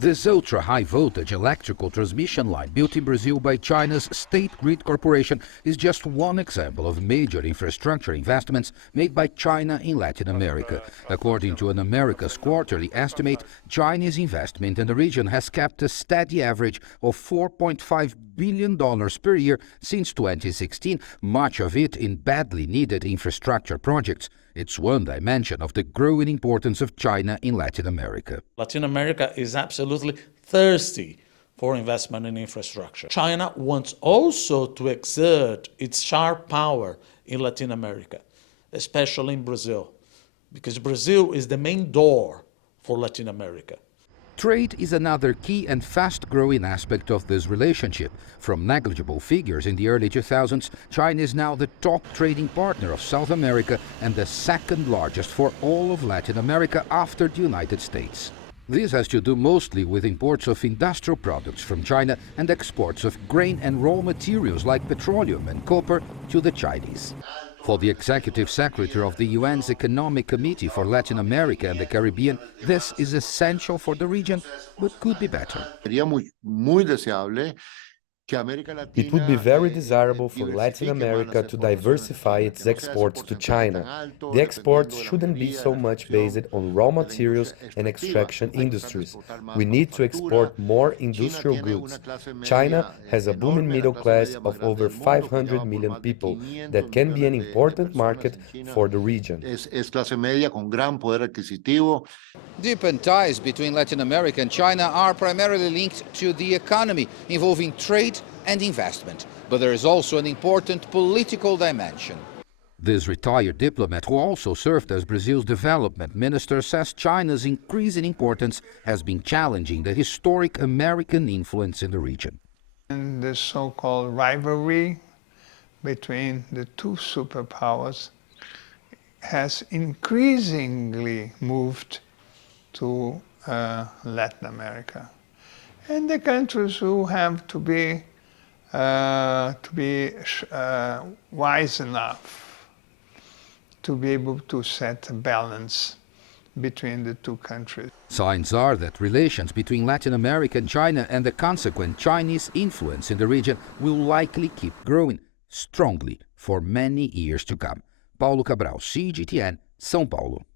This ultra-high voltage electrical transmission line built in Brazil by China's State Grid Corporation is just one example of major infrastructure investments made by China in Latin America. According to an America's quarterly estimate, Chinese investment in the region has kept a steady average of $4.5 billion per year since 2016, much of it in badly needed infrastructure projects. It's one dimension of the growing importance of China in Latin America. Latin America is absolutely thirsty for investment in infrastructure. China wants also to exert its sharp power in Latin America, especially in Brazil, because Brazil is the main door for Latin America. Trade is another key and fast-growing aspect of this relationship. From negligible figures in the early 2000s, China is now the top trading partner of South America and the second largest for all of Latin America after the United States. This has to do mostly with imports of industrial products from China and exports of grain and raw materials like petroleum and copper to the Chinese. For the Executive Secretary of the UN's Economic Committee for Latin America and the Caribbean, this is essential for the region, but could be better. It would be very desirable for Latin America to diversify its exports to China. The exports shouldn't be so much based on raw materials and extraction industries. We need to export more industrial goods. China has a booming middle class of over 500 million people that can be an important market for the region. Deepened ties between Latin America and China are primarily linked to the economy, involving trade and investment. But there is also an important political dimension. This retired diplomat, who also served as Brazil's development minister, says China's increasing importance has been challenging the historic American influence in the region. And the so-called rivalry between the two superpowers has increasingly moved to Latin America, and the countries who have to be wise enough to be able to set a balance between the two countries. Signs are that relations between Latin America and China and the consequent Chinese influence in the region will likely keep growing strongly for many years to come. Paulo Cabral, CGTN, São Paulo.